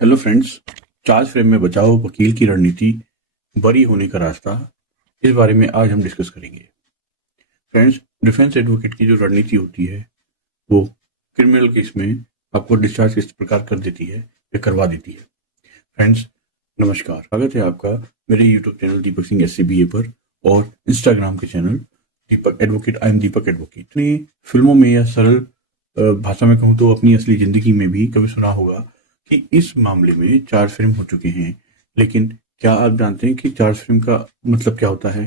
Hello friends, charge frame में बचाव वकील की रणनीति, बरी होने का रास्ता, इस बारे में आज हम डिस्कस करेंगे। फ्रेंड्स, डिफेंस एडवोकेट की जो रणनीति होती है वो क्रिमिनल केस में आपको डिस्चार्ज किस प्रकार कर देती है या करवा देती है। फ्रेंड्स, नमस्कार, स्वागत है आपका मेरे YouTube channel Deepak Singh SCBA पर और इंस्टाग्राम के channel Deepak advocate. I am Deepak advocate. अपनी फिल्मों में या सरल भाषा में कहूँ तो अपनी असली जिंदगी में भी कभी सुना होगा कि इस मामले में चार्ज फ्रेम हो चुके हैं। लेकिन क्या आप जानते हैं कि चार्ज फ्रेम का मतलब क्या होता है?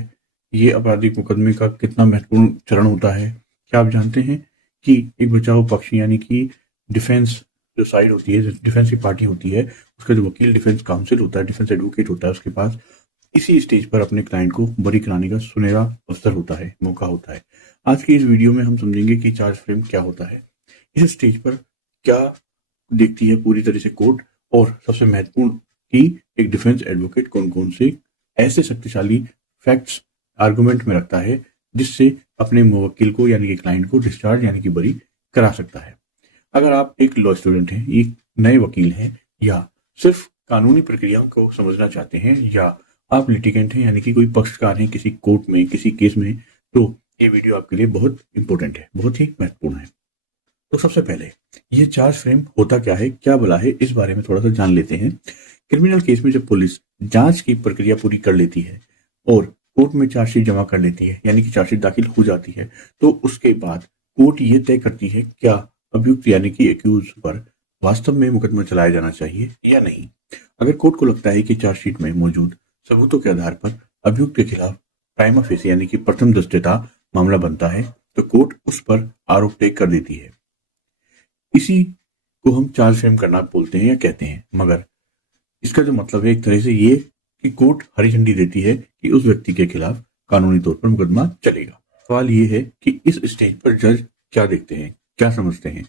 ये आपराधिक मुकदमे का कितना महत्वपूर्ण चरण होता है? क्या आप जानते हैं कि एक बचाव पक्ष यानी कि डिफेंस जो साइड होती है, डिफेंस की पार्टी होती है, उसका जो वकील डिफेंस काउंसिल होता है, डिफेंस एडवोकेट होता है, उसके पास इसी स्टेज पर अपने क्लाइंट को बरी कराने का सुनहरा अवसर होता है, मौका होता है। आज की इस वीडियो में हम समझेंगे कि चार्ज फ्रेम क्या होता है, इस स्टेज पर क्या देखती है पूरी तरह से कोर्ट, और सबसे महत्वपूर्ण कि एक डिफेंस एडवोकेट कौन कौन से ऐसे शक्तिशाली फैक्ट्स आर्गुमेंट में रखता है जिससे अपने मुवक्किल को यानी कि क्लाइंट को डिस्चार्ज यानी कि बरी करा सकता है। अगर आप एक लॉ स्टूडेंट हैं, एक नए वकील हैं, या सिर्फ कानूनी प्रक्रियाओं को समझना चाहते हैं, या आप लिटिगेंट हैं यानी कि कोई पक्षकार हैं किसी कोर्ट में, किसी केस में, तो ये वीडियो आपके लिए बहुत इंपॉर्टेंट है, बहुत ही महत्वपूर्ण है। तो सबसे पहले ये चार्ज फ्रेम होता क्या है, क्या भला है, इस बारे में थोड़ा सा जान लेते हैं। क्रिमिनल केस में जब पुलिस जांच की प्रक्रिया पूरी कर लेती है और कोर्ट में चार्जशीट जमा कर लेती है यानी कि चार्जशीट दाखिल हो जाती है, तो उसके बाद कोर्ट ये तय करती है क्या अभियुक्त यानी कि एक्यूज पर वास्तव में मुकदमा चलाया जाना चाहिए या नहीं। अगर कोर्ट को लगता है कि चार्जशीट में मौजूद सबूतों के आधार पर अभियुक्त के खिलाफ प्राइमा फेसी यानी कि प्रथम दृष्टया मामला बनता है, तो कोर्ट उस पर आरोप तय कर देती है। इसी को हम चार्ज फ्रेम करना बोलते हैं या कहते हैं। मगर इसका जो मतलब है एक तरह से ये कि कोर्ट हरी झंडी देती है कि उस व्यक्ति के खिलाफ कानूनी तौर पर मुकदमा चलेगा। सवाल ये है कि इस स्टेज पर जज क्या देखते हैं, क्या समझते हैं?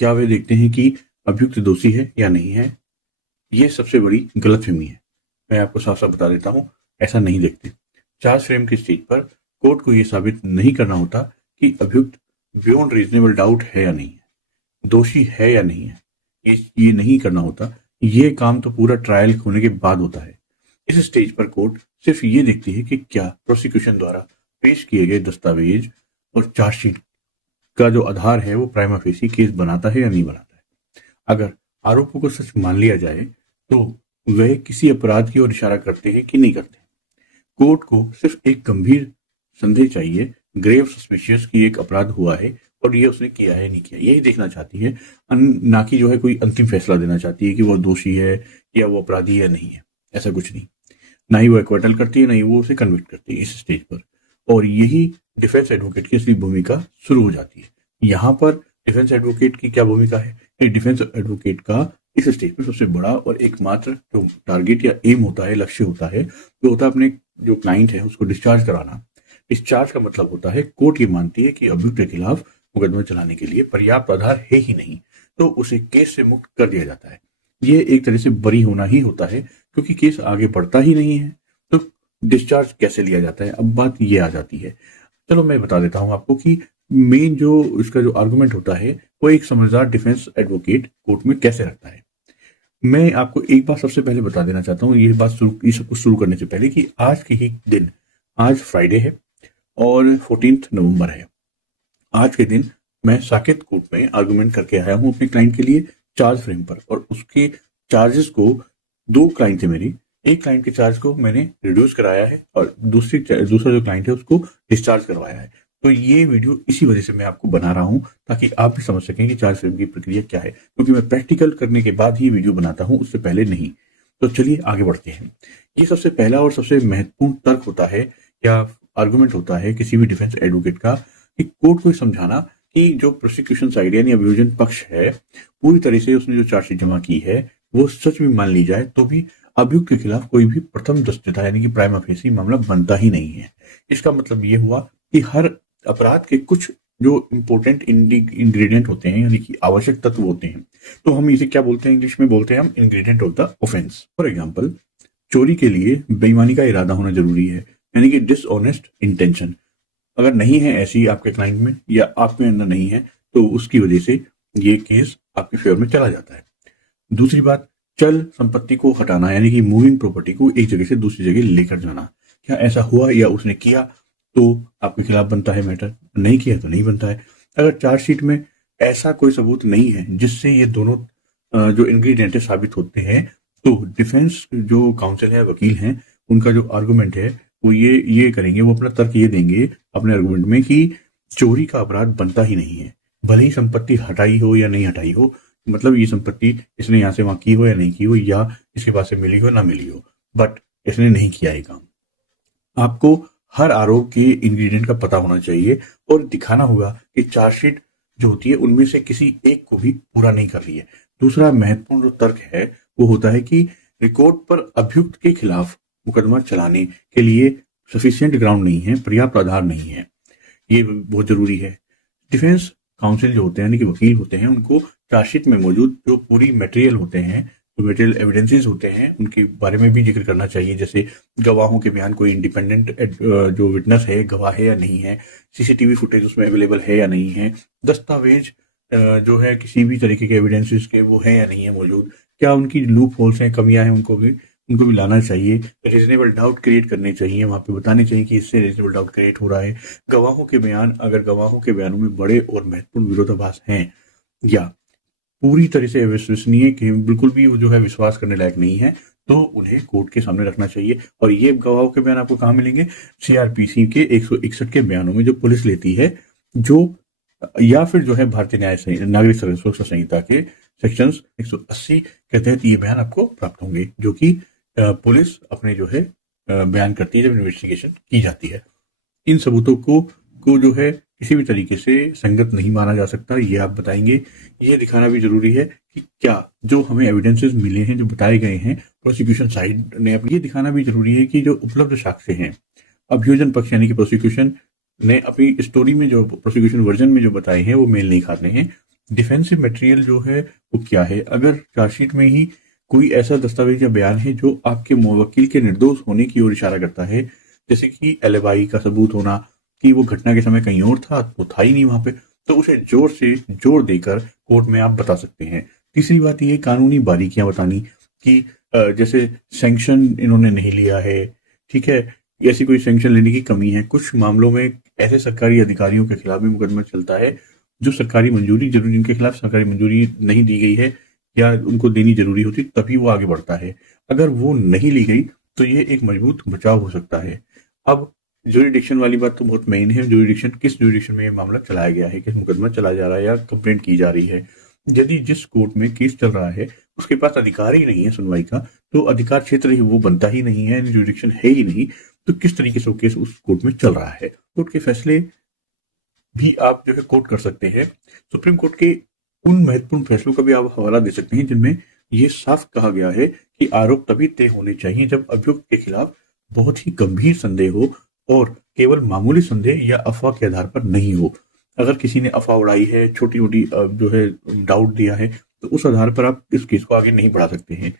क्या वे देखते हैं कि अभियुक्त दोषी है या नहीं है? ये सबसे बड़ी गलतफहमी है। मैं आपको साफ साफ बता देता हूं, ऐसा नहीं देखते। चार्ज फ्रेम के स्टेज पर कोर्ट को यह साबित नहीं करना होता कि अभियुक्त बियॉन्ड रीजनेबल डाउट है या नहीं है, दोषी है या नहीं है। ये नहीं करना होता। ये काम तो पूरा ट्रायल होने के बाद होता है। इस स्टेज पर कोर्ट सिर्फ ये देखती है कि क्या प्रोसिक्यूशन द्वारा पेश किए गए दस्तावेज और चार्जशीट का जो आधार है वो प्राइमा फेसी केस बनाता है या नहीं बनाता है। अगर आरोपों को सच मान लिया जाए तो वह किसी अपराध की ओर इशारा करते हैं कि नहीं करते। कोर्ट को सिर्फ एक गंभीर संदेह चाहिए, ग्रेव सस्पिशियस की एक अपराध हुआ है और ये उसने किया है नहीं किया, यही देखना चाहती है। ना कि जो है कोई अंतिम फैसला देना चाहती है कि वो दोषी है या वो अपराधी है नहीं है। ऐसा कुछ नहीं। ना ही वो एक्विटल करती है, ना ही वो उसे कन्विक्ट करती है इस स्टेज पर। और यही डिफेंस एडवोकेट की असली भूमिका शुरू हो जाती है। यहाँ पर डिफेंस एडवोकेट की क्या भूमिका है? डिफेंस एडवोकेट का इस स्टेज पर सबसे बड़ा और एकमात्र जो टारगेट या एम होता है, लक्ष्य होता है, वो होता है अपने जो क्लाइंट है उसको डिस्चार्ज कराना। डिस्चार्ज का मतलब होता है कोर्ट ये मानती है कि अभियुक्त के खिलाफ मुकदमा चलाने के लिए पर्याप्त आधार है ही नहीं, तो उसे केस से मुक्त कर दिया जाता है। ये एक तरह से बरी होना ही होता है, क्योंकि केस आगे बढ़ता ही नहीं है, तो डिस्चार्ज कैसे लिया जाता है? अब बात ये आ जाती है। चलो मैं बता देता हूं आपको कि मेन जो इसका जो आर्गुमेंट होता है वो एक समझदार डिफेंस एडवोकेट कोर्ट में कैसे रखता है। मैं आपको एक बात सबसे पहले बता देना चाहता हूँ, ये बात ये सब कुछ शुरू करने से पहले, कि आज के ही दिन, आज फ्राइडे है और 14 नवंबर है। आज के दिन मैं साकेत कोर्ट में आर्गुमेंट करके आया हूं अपने क्लाइंट के लिए चार्ज फ्रेम पर, और उसके चार्जेस को, दो क्लाइंट थे मेरी, एक क्लाइंट के चार्ज को मैंने रिड्यूस कराया है और दूसरा जो क्लाइंट है उसको डिस्चार्ज करवाया है। तो ये वीडियो इसी वजह से मैं आपको बना रहा हूं, ताकि आप भी समझ सकें कि चार्ज फ्रेम की प्रक्रिया क्या है, क्योंकि मैं प्रैक्टिकल करने के बाद ही वीडियो बनाता हूं, उससे पहले नहीं। तो चलिए आगे बढ़ते हैं। ये सबसे पहला और सबसे महत्वपूर्ण तर्क होता है या आर्गुमेंट होता है किसी भी डिफेंस एडवोकेट का, कि कोर्ट को समझाना कि जो प्रोसिक्यूशन साइड यानी अभियोजन पक्ष है, पूरी तरह से उसने जो चार्जशीट जमा की है वो सच में मान ली जाए तो भी अभियुक्त के खिलाफ कोई भी प्रथम दृष्टया यानी कि प्राइमा फेसी मामला बनता ही नहीं है। इसका मतलब ये हुआ कि हर अपराध के कुछ जो इंपॉर्टेंट इंग्रेडिएंट होते हैं यानी कि आवश्यक तत्व होते हैं, तो हम इसे क्या बोलते हैं, इंग्लिश में बोलते हैं हम ingredient of the offence. For example, चोरी के लिए बेईमानी का इरादा होना जरूरी है, यानी कि डिसऑनेस्ट इंटेंशन। अगर नहीं है ऐसी आपके क्लाइंट में या आप में अंदर नहीं है, तो उसकी वजह से ये केस आपके फेवर में चला जाता है। दूसरी बात, चल संपत्ति को हटाना, यानी कि मूविंग प्रॉपर्टी को एक जगह से दूसरी जगह लेकर जाना। क्या ऐसा हुआ या उसने किया तो आपके खिलाफ बनता है मैटर, नहीं किया तो नहीं बनता है। अगर चार्जशीट में ऐसा कोई सबूत नहीं है जिससे ये दोनों जो इंग्रेडिएंट है साबित होते हैं, तो डिफेंस जो काउंसिल है, वकील हैं, उनका जो आर्गुमेंट है वो ये करेंगे, वो अपना तर्क ये देंगे अपने आर्गुमेंट में कि चोरी का अपराध बनता ही नहीं है, भले ही संपत्ति हटाई हो या नहीं हटाई हो, मतलब ये संपत्ति इसने यहाँ से वहां की हो या नहीं की हो, या इसके पास से मिली हो ना मिली हो, बट इसने नहीं किया ये काम। आपको हर आरोप के इंग्रेडिएंट का पता होना चाहिए और दिखाना होगा कि चार्जशीट जो होती है उनमें से किसी एक को भी पूरा नहीं कर रही है। दूसरा महत्वपूर्ण जो तर्क है वो होता है कि रिकॉर्ड पर अभियुक्त के खिलाफ मुकदमा चलाने के लिए सफिशिएंट ग्राउंड नहीं है, पर्याप्त आधार नहीं है। ये बहुत जरूरी है। डिफेंस काउंसिल जो होते हैं, यानी कि वकील होते हैं, उनको चार्जशीट में मौजूद जो पूरी मटेरियल होते हैं, जो मटेरियल एविडेंसेस होते हैं, उनके बारे में भी जिक्र करना चाहिए, जैसे गवाहों के बयान, कोई इंडिपेंडेंट जो विटनेस है, गवाह है या नहीं है, सीसीटीवी फुटेज उसमें अवेलेबल है या नहीं है, दस्तावेज जो है किसी भी तरीके के एविडेंसेस के वो है या नहीं है मौजूद, क्या उनकी लूप होल्स हैं, कमियां हैं, उनको भी लाना चाहिए। रीजनेबल डाउट क्रिएट करने चाहिए, वहां पे बताने चाहिए कि इससे रीजनेबल डाउट क्रिएट हो रहा है। गवाहों के बयान, अगर गवाहों के बयानों में बड़े और महत्वपूर्ण विरोधाभास हैं या पूरी तरह से अविश्वसनीय कि बिल्कुल भी वो जो है विश्वास करने लायक नहीं है, तो उन्हें कोर्ट के सामने रखना चाहिए। और ये गवाहों के बयान आपको कहाँ मिलेंगे? सीआरपीसी के 161 के बयानों में जो पुलिस लेती है, जो या फिर जो है भारतीय नागरिक सुरक्षा संहिता के सेक्शंस 180 के तहत ये बयान आपको प्राप्त होंगे, जो कि पुलिस अपने जो है बयान करती है जब इन्वेस्टिगेशन की जाती है। इन सबूतों को जो है किसी भी तरीके से संगत नहीं माना जा सकता, ये आप बताएंगे। ये दिखाना भी जरूरी है कि क्या जो हमें एविडेंसेस मिले हैं, जो बताए गए हैं प्रोसिक्यूशन साइड ने, ये दिखाना भी जरूरी है कि जो उपलब्ध साक्ष्य हैं, अभियोजन पक्ष यानी कि प्रोसिक्यूशन ने अपनी स्टोरी में जो प्रोसिक्यूशन वर्जन में जो बताए हैं वो मेल नहीं खाते हैं। डिफेंसिव मटेरियल जो है वो क्या है? अगर चार्जशीट में ही कोई ऐसा दस्तावेज या बयान है जो आपके वकील के निर्दोष होने की ओर इशारा करता है, जैसे कि एलिबाई का सबूत होना कि वो घटना के समय कहीं और था, वो था ही नहीं वहां पे, तो उसे जोर देकर कोर्ट में आप बता सकते हैं। तीसरी बात ये कानूनी बारीकियां बतानी कि जैसे सैंक्शन इन्होंने नहीं लिया है, ठीक है, ऐसी कोई सैंक्शन लेने की कमी है। कुछ मामलों में ऐसे सरकारी अधिकारियों के खिलाफ भी मुकदमा चलता है जो सरकारी मंजूरी जरूरी, जिनके खिलाफ सरकारी मंजूरी नहीं दी गई है या उनको देनी जरूरी होती, तभी वो आगे बढ़ता है। अगर वो नहीं ली गई तो ये एक मजबूत बचाव हो सकता है। अब ज्यूरिडिक्शन वाली बात तो बहुत मेन है। ज्यूरिडिक्शन, किस ज्यूरिडिक्शन में ये मामला चलाया गया है, किस मुकदमा चला जा रहा है या कंप्लेंट की जा रही है। यदि जिस कोर्ट में केस चल रहा है उसके पास अधिकार ही नहीं है सुनवाई का, तो अधिकार क्षेत्र ही वो बनता ही नहीं है, ज्यूरिडिक्शन है ही नहीं, तो किस तरीके से वो केस उस कोर्ट में चल रहा है। कोर्ट के फैसले भी आप जो है कोट कर सकते हैं। सुप्रीम कोर्ट के उन महत्वपूर्ण फैसलों का भी आप हवाला दे सकते हैं जिनमें ये साफ कहा गया है कि आरोप तभी तय होने चाहिए जब अभियुक्त के खिलाफ बहुत ही गंभीर संदेह हो और केवल मामूली संदेह या अफवाह के आधार पर नहीं हो। अगर किसी ने अफवाह उड़ाई है, छोटी मोटी जो है डाउट दिया है, तो उस आधार पर आप इस केस को आगे नहीं बढ़ा सकते हैं।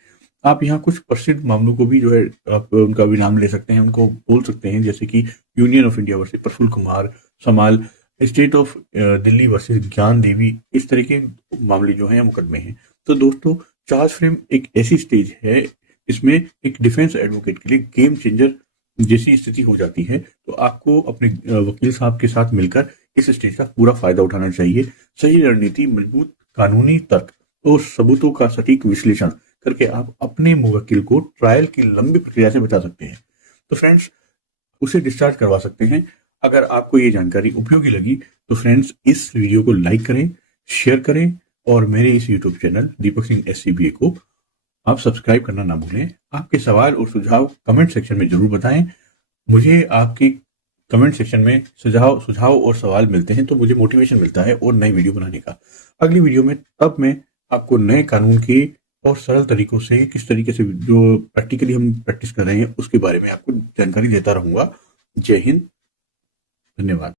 आप यहाँ कुछ प्रसिद्ध मामलों को भी जो है आप उनका भी नाम ले सकते हैं, उनको बोल सकते हैं, जैसे कि union of India versus Prafulla Kumar Samal, state of Delhi versus ज्ञान देवी, इस तरह के मामले जो हैं मुकदमे हैं। तो दोस्तों, चार्ज फ्रेम एक ऐसी स्टेज है इसमें एक डिफेंस एडवोकेट के लिए गेम चेंजर जैसी स्थिति हो जाती है, तो आपको अपने वकील साहब के साथ मिलकर इस स्टेज का पूरा फायदा उठाना चाहिए। सही रणनीति, मजबूत कानूनी तर्क और सबूतों का सटीक विश्लेषण करके आप अपने मुवक्किल को ट्रायल की लंबी प्रक्रिया से बचा सकते हैं। तो फ्रेंड्स, उसे डिस्चार्ज करवा सकते हैं। अगर आपको ये जानकारी उपयोगी लगी तो फ्रेंड्स इस वीडियो को लाइक करें, शेयर करें और मेरे इस YouTube channel Deepak Singh SCBA को आप सब्सक्राइब करना ना भूलें। आपके सवाल और सुझाव कमेंट सेक्शन में जरूर बताएं। मुझे आपकी कमेंट सेक्शन में सुझाव और सवाल मिलते हैं तो मुझे मोटिवेशन मिलता है और नई वीडियो बनाने का। अगली वीडियो में तब मैं आपको नए कानून के और सरल तरीकों से किस तरीके से जो प्रैक्टिकली हम प्रैक्टिस कर रहे हैं उसके बारे में आपको जानकारी देता रहूंगा। जय हिंद, धन्यवाद।